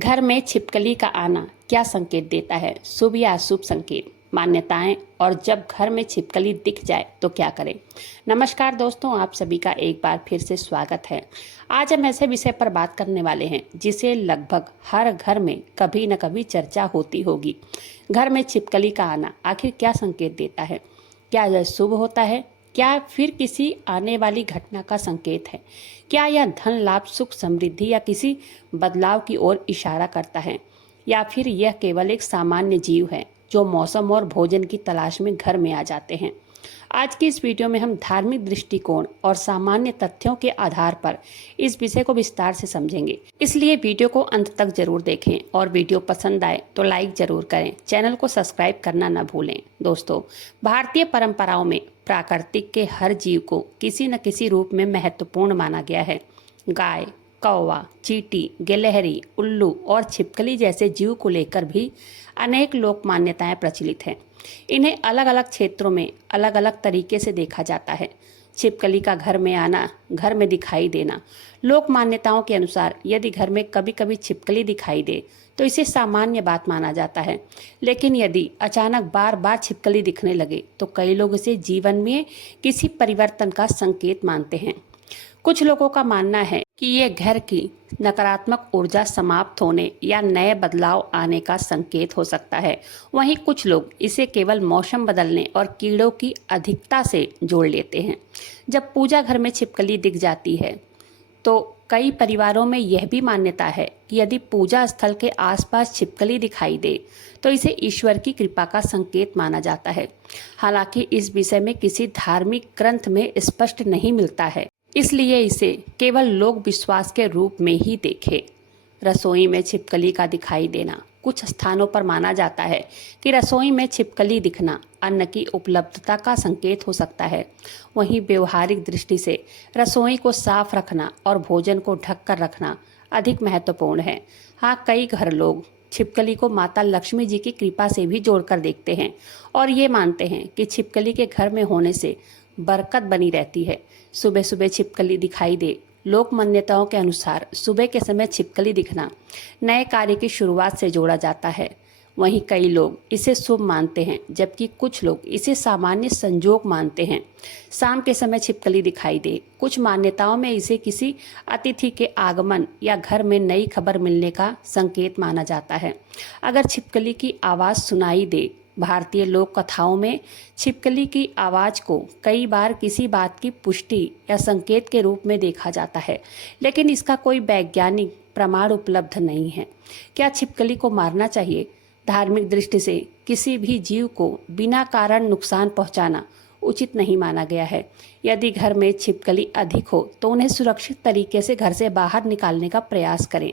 घर में छिपकली का आना क्या संकेत देता है? शुभ या अशुभ संकेत, मान्यताएं और जब घर में छिपकली दिख जाए तो क्या करें? नमस्कार दोस्तों, आप सभी का एक बार फिर से स्वागत है। आज हम ऐसे विषय पर बात करने वाले हैं जिसे लगभग हर घर में कभी न कभी चर्चा होती होगी। घर में छिपकली का आना आखिर क्या संकेत देता है? क्या यह शुभ होता है? क्या फिर किसी आने वाली घटना का संकेत है? क्या यह धन लाभ, सुख, समृद्धि या किसी बदलाव की ओर इशारा करता है? या फिर यह केवल एक सामान्य जीव है जो मौसम और भोजन की तलाश में घर में आ जाते हैं? आज की इस वीडियो में हम धार्मिक दृष्टिकोण और सामान्य तथ्यों के आधार पर इस विषय को विस्तार से समझेंगे। इसलिए वीडियो को अंत तक जरूर देखें और वीडियो पसंद आए तो लाइक जरूर करें। चैनल को सब्सक्राइब करना न भूलें। दोस्तों, भारतीय परंपराओं में प्राकृतिक के हर जीव को किसी न किसी रूप में महत्वपूर्ण माना गया है। गाय, कौवा, चींटी, गिलहरी, उल्लू और छिपकली जैसे जीव को लेकर भी अनेक लोक मान्यताएं प्रचलित हैं। इन्हें अलग अलग क्षेत्रों में अलग अलग तरीके से देखा जाता है। छिपकली का घर में आना, घर में दिखाई देना। लोक मान्यताओं के अनुसार यदि घर में कभी कभी छिपकली दिखाई दे तो इसे सामान्य बात माना जाता है, लेकिन यदि अचानक बार बार छिपकली दिखने लगे तो कई लोग इसे जीवन में किसी परिवर्तन का संकेत मानते हैं। कुछ लोगों का मानना है कि यह घर की नकारात्मक ऊर्जा समाप्त होने या नए बदलाव आने का संकेत हो सकता है। वहीं कुछ लोग इसे केवल मौसम बदलने और कीड़ों की अधिकता से जोड़ लेते हैं। जब पूजा घर में छिपकली दिख जाती है तो कई परिवारों में यह भी मान्यता है कि यदि पूजा स्थल के आसपास छिपकली दिखाई दे तो इसे ईश्वर की कृपा का संकेत माना जाता है। हालांकि इस विषय में किसी धार्मिक ग्रंथ में स्पष्ट नहीं मिलता है, इसलिए इसे केवल लोक विश्वास के रूप में ही देखें। रसोई में छिपकली का दिखाई देना। कुछ स्थानों पर माना जाता है कि रसोई में छिपकली दिखना अन्न की उपलब्धता का संकेत हो सकता है। वहीं व्यवहारिक दृष्टि से रसोई को साफ रखना और भोजन को ढक कर रखना अधिक महत्वपूर्ण है। हाँ, कई घर लोग छिपकली को माता लक्ष्मी जी की कृपा से भी जोड़कर देखते हैं और ये मानते हैं कि छिपकली के घर में होने से बरकत बनी रहती है। सुबह सुबह छिपकली दिखाई दे। लोक मान्यताओं के अनुसार सुबह के समय छिपकली दिखना नए कार्य की शुरुआत से जोड़ा जाता है। वहीं कई लोग इसे शुभ मानते हैं, जबकि कुछ लोग इसे सामान्य संजोग मानते हैं। शाम के समय छिपकली दिखाई दे। कुछ मान्यताओं में इसे किसी अतिथि के आगमन या घर में नई खबर मिलने का संकेत माना जाता है। अगर छिपकली की आवाज़ सुनाई दे। भारतीय लोक कथाओं में छिपकली की आवाज़ को कई बार किसी बात की पुष्टि या संकेत के रूप में देखा जाता है, लेकिन इसका कोई वैज्ञानिक प्रमाण उपलब्ध नहीं है। क्या छिपकली को मारना चाहिए? धार्मिक दृष्टि से किसी भी जीव को बिना कारण नुकसान पहुंचाना उचित नहीं माना गया है। यदि घर में छिपकली अधिक हो तो उन्हें सुरक्षित तरीके से घर से बाहर निकालने का प्रयास करें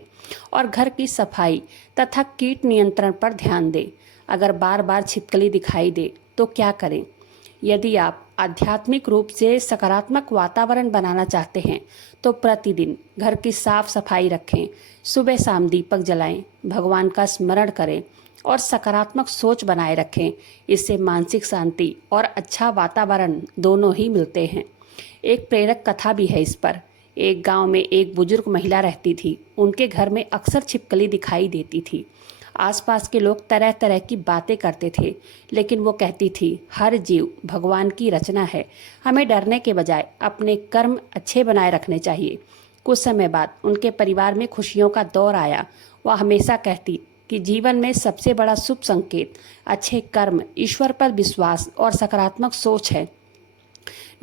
और घर की सफाई तथा कीट नियंत्रण पर ध्यान दें। अगर बार बार छिपकली दिखाई दे तो क्या करें? यदि आप आध्यात्मिक रूप से सकारात्मक वातावरण बनाना चाहते हैं तो प्रतिदिन घर की साफ सफाई रखें, सुबह शाम दीपक जलाएं, भगवान का स्मरण करें और सकारात्मक सोच बनाए रखें। इससे मानसिक शांति और अच्छा वातावरण दोनों ही मिलते हैं। एक प्रेरक कथा भी है इस पर। एक गांव में एक बुजुर्ग महिला रहती थी। उनके घर में अक्सर छिपकली दिखाई देती थी। आसपास के लोग तरह तरह की बातें करते थे, लेकिन वो कहती थी, हर जीव भगवान की रचना है, हमें डरने के बजाय अपने कर्म अच्छे बनाए रखने चाहिए। कुछ समय बाद उनके परिवार में खुशियों का दौर आया। वह हमेशा कहती कि जीवन में सबसे बड़ा शुभ संकेत अच्छे कर्म, ईश्वर पर विश्वास और सकारात्मक सोच है,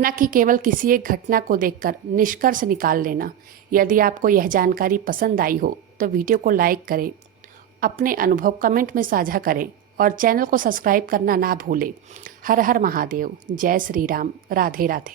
न कि केवल किसी एक घटना को देखकर निष्कर्ष निकाल लेना। यदि आपको यह जानकारी पसंद आई हो तो वीडियो को लाइक करें, अपने अनुभव कमेंट में साझा करें और चैनल को सब्सक्राइब करना ना भूलें। हर हर महादेव। जय श्री राम। राधे राधे।